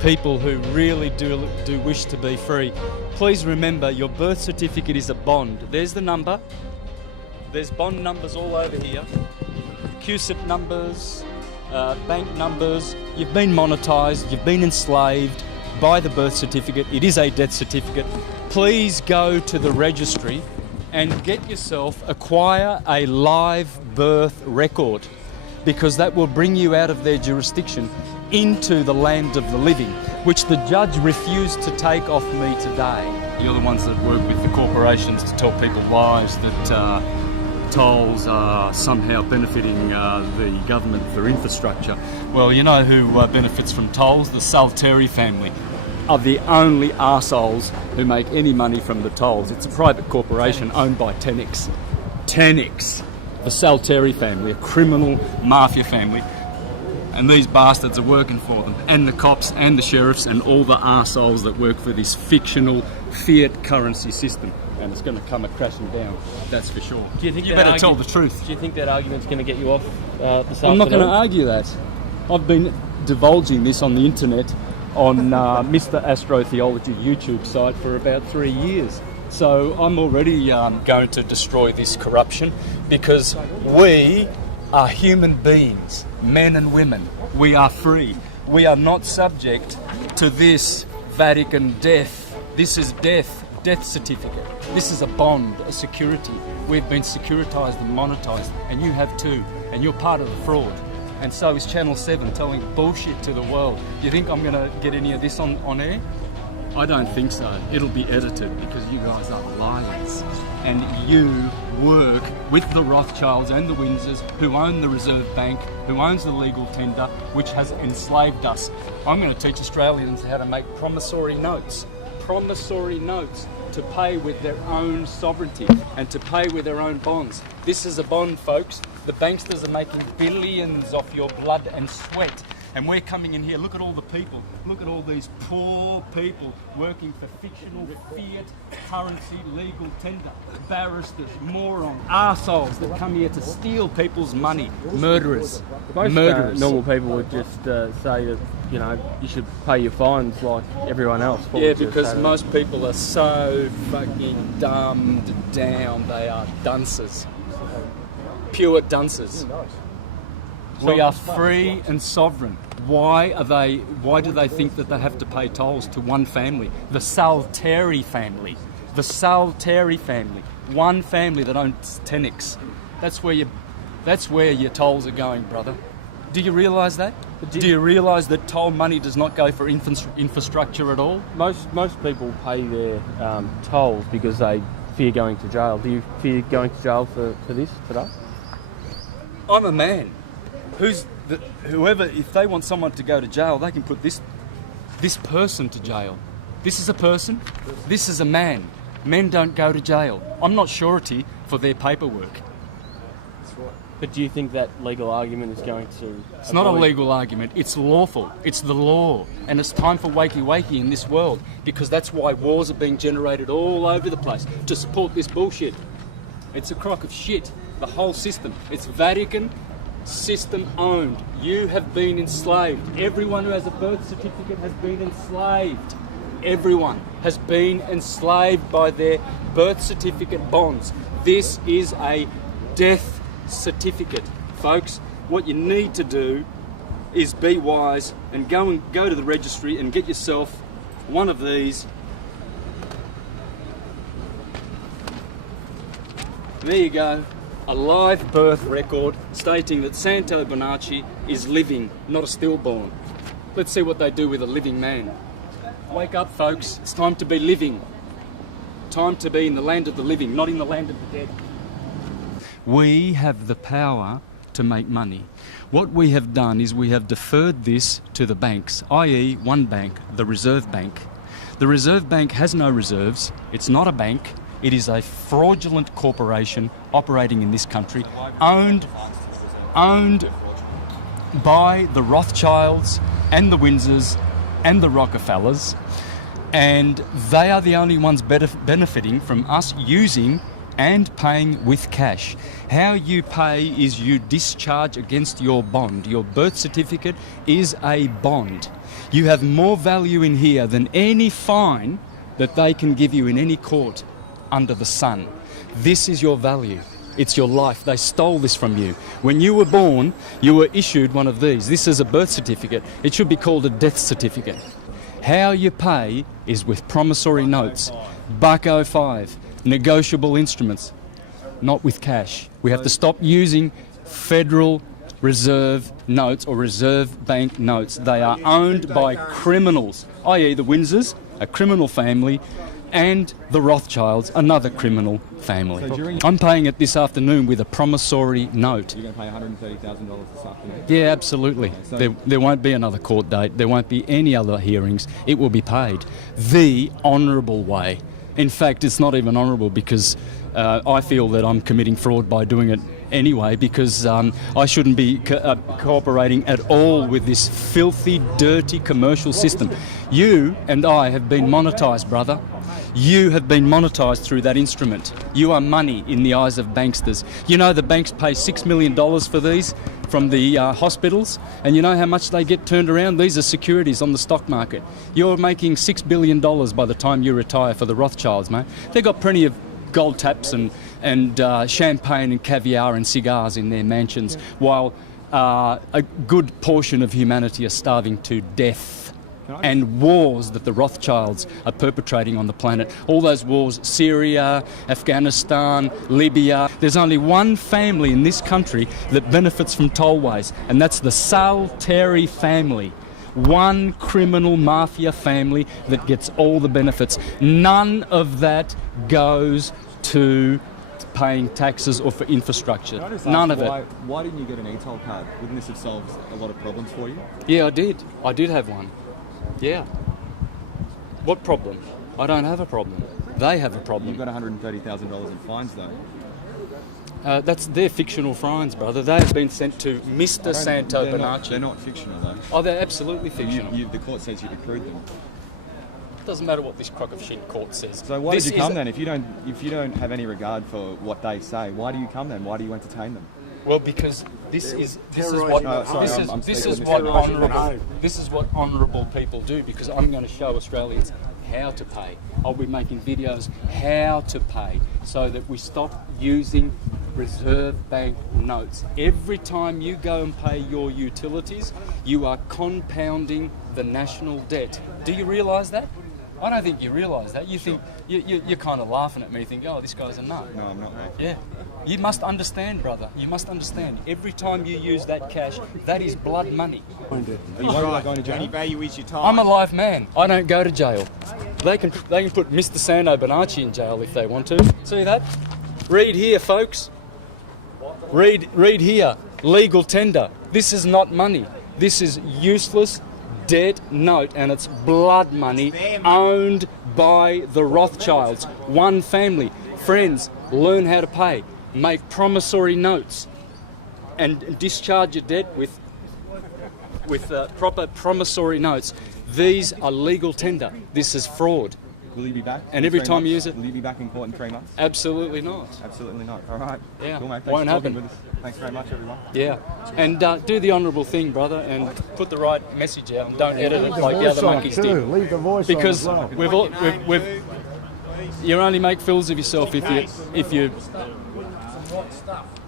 people who really do wish to be free, please remember your birth certificate is a bond. There's the number. There's bond numbers all over here. QSIP numbers, bank numbers. You've been monetised, you've been enslaved by the birth certificate. It is a death certificate. Please go to the registry and acquire a live birth record, because that will bring you out of their jurisdiction into the land of the living, which the judge refused to take off me today. You're the ones that work with the corporations to tell people lies that tolls are somehow benefiting the government for infrastructure. Well, you know who benefits from tolls? The Salteri family are the only arseholes who make any money from the tolls. It's a private corporation owned by Tenex. Tenex. The Salteri family, a criminal mafia family. And these bastards are working for them, and the cops and the sheriffs and all the arseholes that work for this fictional fiat currency system. And it's going to come crashing down, that's for sure. Do you think you better tell the truth. Do you think that argument's going to get you off this afternoon? I'm not going to argue that. I've been divulging this on the internet on Mr. Astrotheology YouTube site for about 3 years. So I'm already going to destroy this corruption, because we are human beings, men and women. We are free. We are not subject to this Vatican death. This is death certificate. This is a bond, a security. We've been securitized and monetized, and you have too, and you're part of the fraud. And so is Channel 7 telling bullshit to the world. Do you think I'm going to get any of this on air? I don't think so. It'll be edited, because you guys are liars. And you work with the Rothschilds and the Windsors, who own the Reserve Bank, who owns the legal tender, which has enslaved us. I'm going to teach Australians how to make promissory notes to pay with their own sovereignty and to pay with their own bonds. This is a bond, folks. The banksters are making billions off your blood and sweat. And we're coming in here, look at all the people, look at all these poor people working for fictional fiat currency legal tender. Barristers, morons, arseholes that come here to steal people's money. Murderers. Most Murderers. Normal people would just say that, you know, you should pay your fines like everyone else. Yeah, because most people are so fucking dumbed down. They are dunces. Pure dunces. We are free and sovereign. Why do they think that they have to pay tolls to one family? The Salteri family. The Salteri family. One family that owns Tenex. That's where your tolls are going, brother. Do you realise that? Do you realise that toll money does not go for infrastructure at all? Most people pay their tolls because they fear going to jail. Do you fear going to jail for this today? I'm a man. Whoever, if they want someone to go to jail, they can put this person to jail. This is a person. This is a man. Men don't go to jail. I'm not surety for their paperwork. That's right. But do you think that legal argument is going to... It's not a legal argument. It's lawful. It's the law. And it's time for wakey-wakey in this world, because that's why wars are being generated all over the place, to support this bullshit. It's a crock of shit. The whole system. It's Vatican system owned. You have been enslaved. Everyone who has a birth certificate has been enslaved. Everyone has been enslaved by their birth certificate bonds. This is a death certificate, folks. What you need to do is be wise and go to the registry and get yourself one of these. There you go. A live birth record stating that Santos Bonacci is living, not a stillborn. Let's see what they do with a living man. Wake up, folks. It's time to be living. Time to be in the land of the living, not in the land of the dead. We have the power to make money. What we have done is we have deferred this to the banks, i.e. one bank, the Reserve Bank. The Reserve Bank has no reserves. It's not a bank. It is a fraudulent corporation operating in this country, owned by the Rothschilds and the Windsors and the Rockefellers, and they are the only ones benefiting from us using and paying with cash. How you pay is you discharge against your bond. Your birth certificate is a bond. You have more value in here than any fine that they can give you in any court under the sun. This is your value. It's your life. They stole this from you. When you were born, you were issued one of these. This is a birth certificate. It should be called a death certificate. How you pay is with promissory notes, $1.05, negotiable instruments, not with cash. We have to stop using Federal Reserve notes or Reserve Bank notes. They are owned by criminals, i.e. the Windsors, a criminal family, and the Rothschilds, another criminal family. So I'm paying it this afternoon with a promissory note. You're going to pay $130,000 this afternoon? Yeah, absolutely. Okay, so There won't be another court date. There won't be any other hearings. It will be paid the honourable way. In fact, it's not even honourable because I feel that I'm committing fraud by doing it anyway, because I shouldn't be cooperating at all with this filthy, dirty commercial system. You and I have been monetised, brother. You have been monetised through that instrument. You are money in the eyes of banksters. You know the banks pay $6 million for these from the hospitals, and you know how much they get turned around? These are securities on the stock market. You're making $6 billion by the time you retire for the Rothschilds, mate. They've got plenty of gold taps and champagne and caviar and cigars in their mansions, while a good portion of humanity are starving to death. And wars that the Rothschilds are perpetrating on the planet. All those wars, Syria, Afghanistan, Libya. There's only one family in this country that benefits from tollways, and that's the Salteri family. One criminal mafia family that gets all the benefits. None of that goes to paying taxes or for infrastructure. None of it. Why didn't you get an e-toll card? Wouldn't this have solved a lot of problems for you? Yeah, I did. I did have one. Yeah. What problem? I don't have a problem. They have a problem. You've got $130,000 in fines, though. That's their fictional fines, brother. They have been sent to Mr. Santos Bonacci. They're not fictional, though. Oh, they're absolutely fictional. The court says you've accrued them. Doesn't matter what this crock of shit court says. So why did you come then? If you don't have any regard for what they say, why do you come then? Why do you entertain them? Well, because this is what honourable people do. Because I'm going to show Australians how to pay. I'll be making videos how to pay so that we stop using Reserve Bank notes. Every time you go and pay your utilities, you are compounding the national debt. Do you realise that? I don't think you realise that. You think you're kind of laughing at me, think, oh, this guy's a nut. No, I'm not, mate. Yeah. You must understand, brother. You must understand. Every time you use that cash, that is blood money. Are you worried about going to jail? Only value is your time. I'm a live man. I don't go to jail. They can put Mr. Santos Bonacci in jail if they want to. See that? Read here, folks. Read here. Legal tender. This is not money. This is useless debt note, and it's blood money owned by the Rothschilds. One family. Friends, learn how to pay. Make promissory notes and discharge your debt with proper promissory notes. These are legal tender. This is fraud. Will you be back? And every time you use it? Will you be back in court in 3 months? Absolutely not. Absolutely not. All right. Yeah. Cool, mate. Thanks Won't for talking happen. with us. Thanks very much, everyone. Yeah. And do the honourable thing, brother, and put the right message out, and don't edit it like the other monkeys did. Leave the voice Because on as well. we've you only make fools of yourself if you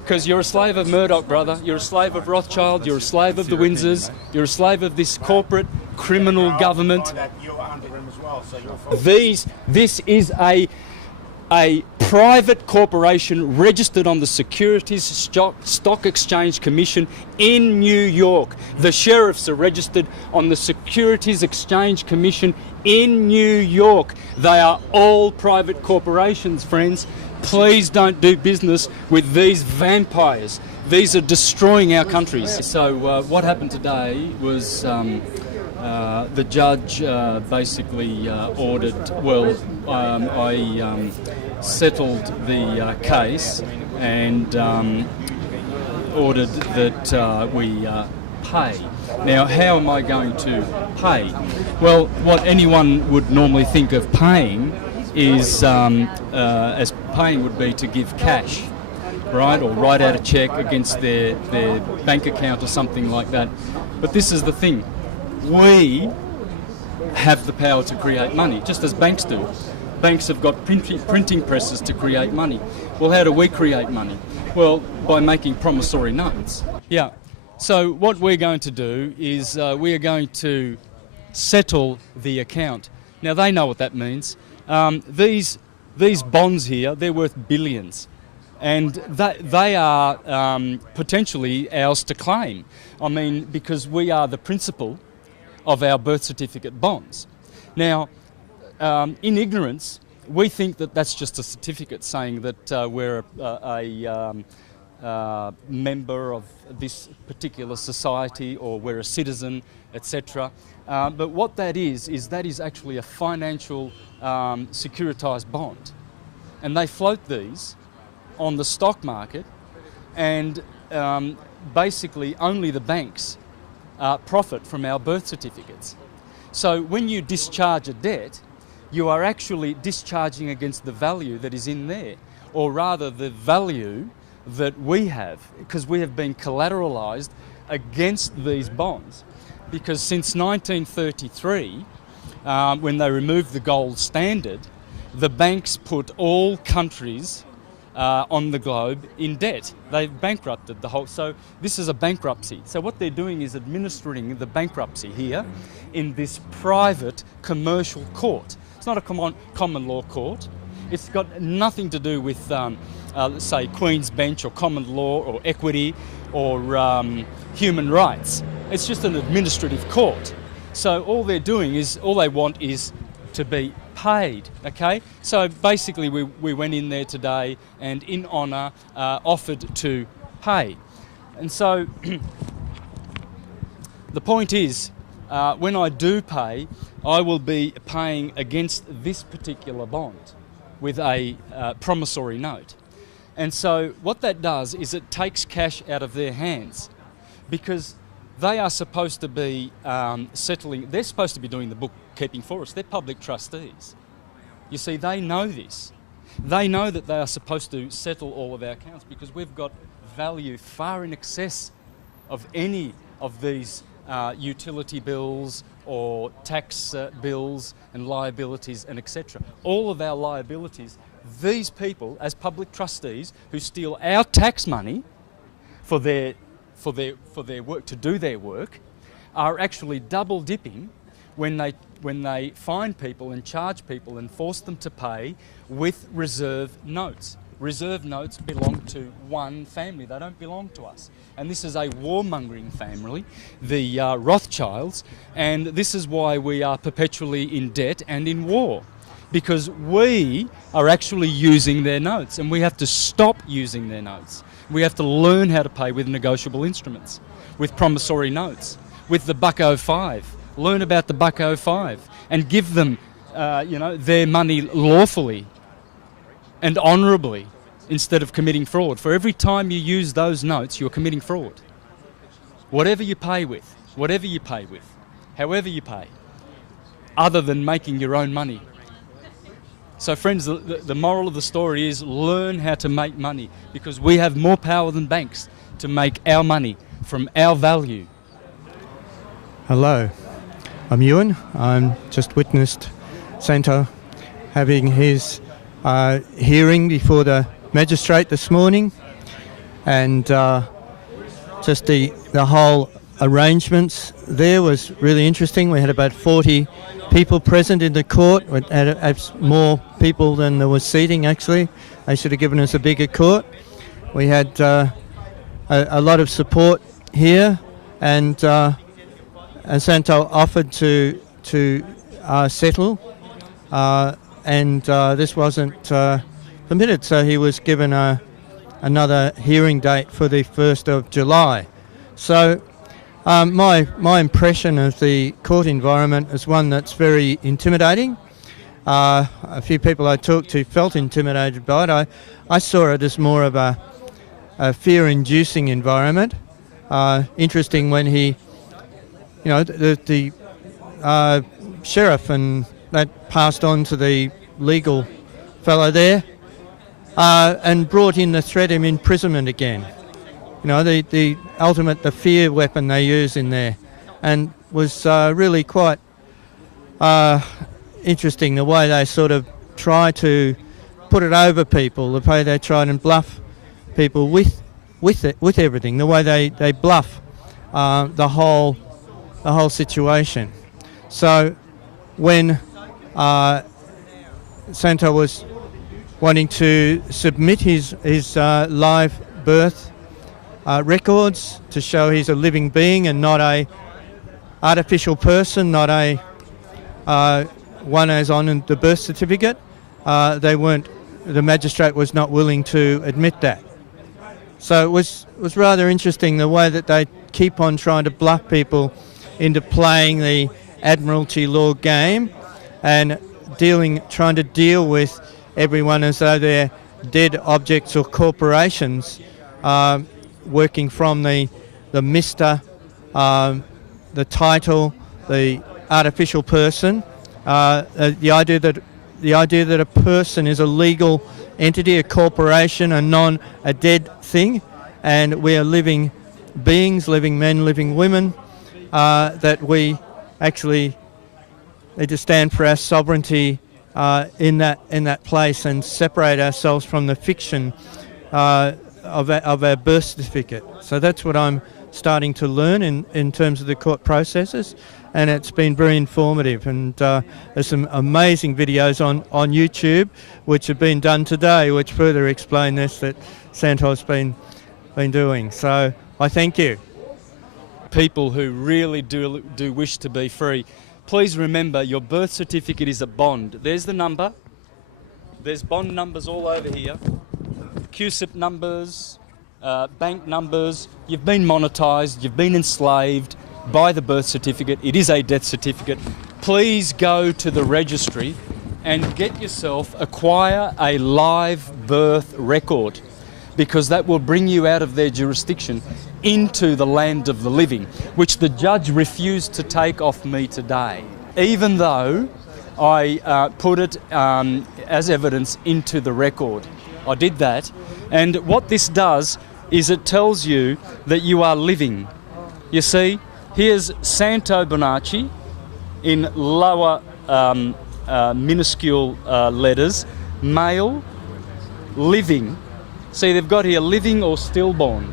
because you're a slave of Murdoch, brother. You're a slave of Rothschild. You're a slave of the Windsors. You're a slave of this corporate criminal government. This is a private corporation registered on the Securities Stock Exchange Commission in New York. The sheriffs are registered on the Securities Exchange Commission in New York. They are all private corporations, friends. Please don't do business with these vampires. These are destroying our countries. So what happened today was the judge basically ordered, I settled the case and ordered that we pay. Now, how am I going to pay? Well, what anyone would normally think of paying is, as paying would be to give cash, right, or write out a cheque against their bank account or something like that. But this is the thing. We have the power to create money, just as banks do. Banks have got printing presses to create money. Well, how do we create money? Well, by making promissory notes. Yeah. So what we're going to do is we are going to settle the account. Now, they know what that means. These bonds here, they're worth billions. And they are potentially ours to claim. I mean, because we are the principal of our birth certificate bonds. Now, in ignorance, we think that that's just a certificate saying that we're a member of this particular society or we're a citizen, etc. But what that is actually a financial securitized bond. And they float these on the stock market, and basically only the banks profit from our birth certificates. So when you discharge a debt, you are actually discharging against the value that is in there, or rather the value that we have, because we have been collateralized against these bonds. Because since 1933, when they removed the gold standard, the banks put all countries on the globe in debt. They've bankrupted the whole. So this is a bankruptcy. So what they're doing is administering the bankruptcy here in this private commercial court. It's not a common law court. It's got nothing to do with, say, Queen's Bench or common law or equity or human rights. It's just an administrative court. So all they're doing is, all they want is to be paid, okay? So basically we went in there today and in honour offered to pay. And so the point is, when I do pay, I will be paying against this particular bond with a promissory note. And so what that does is it takes cash out of their hands, because they are supposed to be settling, they're supposed to be doing the bookkeeping for us. They're public trustees. You see, they know this. They know that they are supposed to settle all of our accounts because we've got value far in excess of any of these utility bills or tax bills and liabilities and etc. All of our liabilities, these people as public trustees who steal our tax money for their work, to do their work, are actually double dipping when they fine people and charge people and force them to pay with reserve notes. Reserve notes belong to one family, they don't belong to us. And this is a warmongering family, the Rothschilds, and this is why we are perpetually in debt and in war. Because we are actually using their notes, and we have to stop using their notes. We have to learn how to pay with negotiable instruments, with promissory notes, with the $1.05. Learn about the $1.05 and give them, their money lawfully and honourably instead of committing fraud. For every time you use those notes, you're committing fraud. Whatever you pay with, however you pay, other than making your own money. So friends, the moral of the story is learn how to make money, because we have more power than banks to make our money from our value. Hello, I'm Ewan. I'm just witnessed Santo having his hearing before the magistrate this morning, and just the whole arrangements there was really interesting. We had about 40 people present in the court. We had more people than there was seating, actually. They should have given us a bigger court. We had a lot of support here, and Santo offered to settle, and this wasn't permitted, so he was given another hearing date for the 1st of July. So my impression of the court environment is one that's very intimidating. A few people I talked to felt intimidated by it. I saw it as more of a fear-inducing environment. Interesting when he, the sheriff and that passed on to the legal fellow there, and brought in the threat of imprisonment again. You know, the ultimate, the fear weapon they use in there, and was really quite interesting the way they sort of try to put it over people, the way they try and bluff people with everything, the way they bluff the whole situation. So when Santo was wanting to submit his live birth records to show he's a living being and not a artificial person, not a one as on the birth certificate, the magistrate was not willing to admit that. So it was rather interesting the way that they keep on trying to bluff people into playing the Admiralty law game and trying to deal with everyone as though they're dead objects or corporations, working from the Mr., the title, the artificial person, the idea that a person is a legal entity, a corporation, a dead thing, and we are living beings, living men, living women, that we actually need to stand for our sovereignty in that place and separate ourselves from the fiction of our birth certificate. So that's what I'm starting to learn in terms of the court processes, and it's been very informative. And there's some amazing videos on YouTube which have been done today which further explain this, that Santos been doing. So I thank you. People who really do wish to be free, please remember your birth certificate is a bond. There's the number. There's bond numbers all over here. QSIP numbers, bank numbers. You've been monetised, you've been enslaved by the birth certificate. It is a death certificate. Please go to the registry and acquire a live birth record, because that will bring you out of their jurisdiction into the land of the living, which the judge refused to take off me today, even though I put it as evidence into the record. I did that, and what this does is it tells you that you are living. You see, here's Santos Bonacci in lower minuscule letters, male, living. See, they've got here living or stillborn.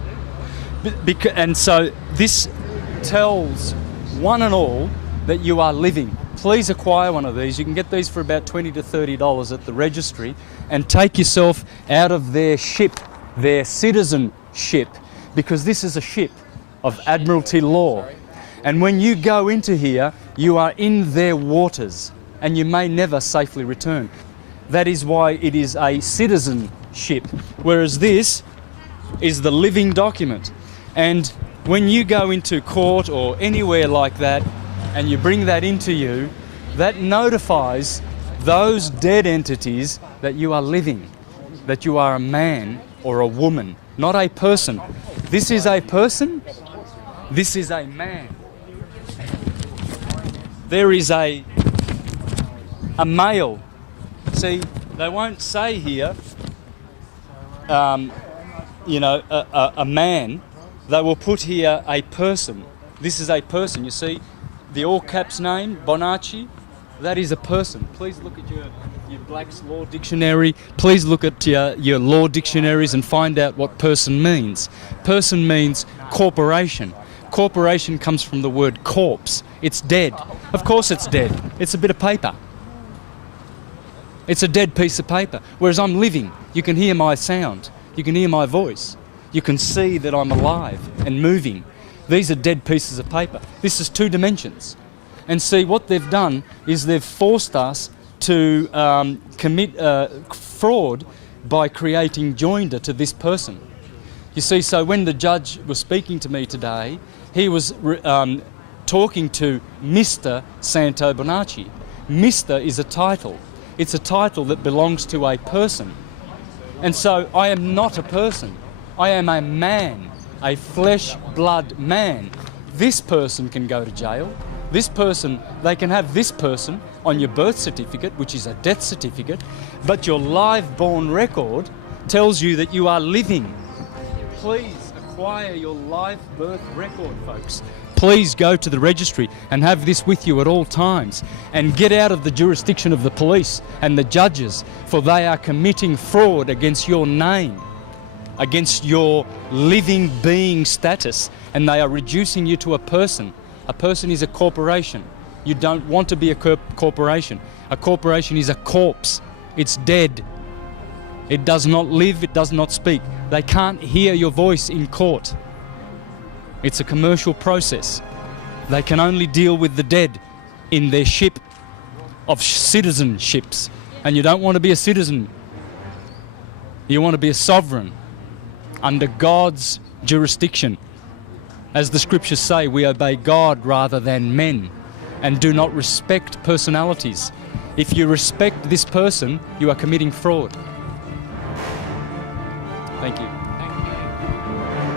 And so this tells one and all that you are living. Please acquire one of these. You can get these for about $20 to $30 at the registry, and take yourself out of their ship, their citizenship, because this is a ship of Admiralty law. And when you go into here, you are in their waters, and you may never safely return. That is why it is a citizenship, whereas this is the living document. And when you go into court or anywhere like that, and you bring that into you, that notifies those dead entities that you are living, that you are a man or a woman, not a person. This is a person, this is a man. There is a male. See, they won't say here, you know, a man. They will put here a person. This is a person, you see. The all caps name, Bonacci, that is a person. Please look at your Black's Law Dictionary. Please look at your law dictionaries and find out what person means. Person means corporation. Corporation comes from the word corpse. It's dead. Of course it's dead. It's a bit of paper. It's a dead piece of paper. Whereas I'm living. You can hear my sound. You can hear my voice. You can see that I'm alive and moving. These are dead pieces of paper. This is 2 dimensions. And see, what they've done is they've forced us to commit fraud by creating joinder to this person. You see, so when the judge was speaking to me today, he was talking to Mr. Santos Bonacci. Mr. is a title. It's a title that belongs to a person. And so I am not a person. I am a man, a flesh, blood man. This person can go to jail. This person, they can have this person on your birth certificate, which is a death certificate, but your live-born record tells you that you are living. Please acquire your live birth record, folks. Please go to the registry and have this with you at all times, and get out of the jurisdiction of the police and the judges, for they are committing fraud against your name, against your living being status, and they are reducing you to a person. A person is a corporation. You don't want to be a corporation. A corporation is a corpse. It's dead. It does not live, it does not speak. They can't hear your voice in court. It's a commercial process. They can only deal with the dead in their ship of citizenships. And you don't want to be a citizen. You want to be a sovereign under God's jurisdiction. As the scriptures say, we obey God rather than men, and do not respect personalities. If you respect this person, you are committing fraud. Thank you. Thank you.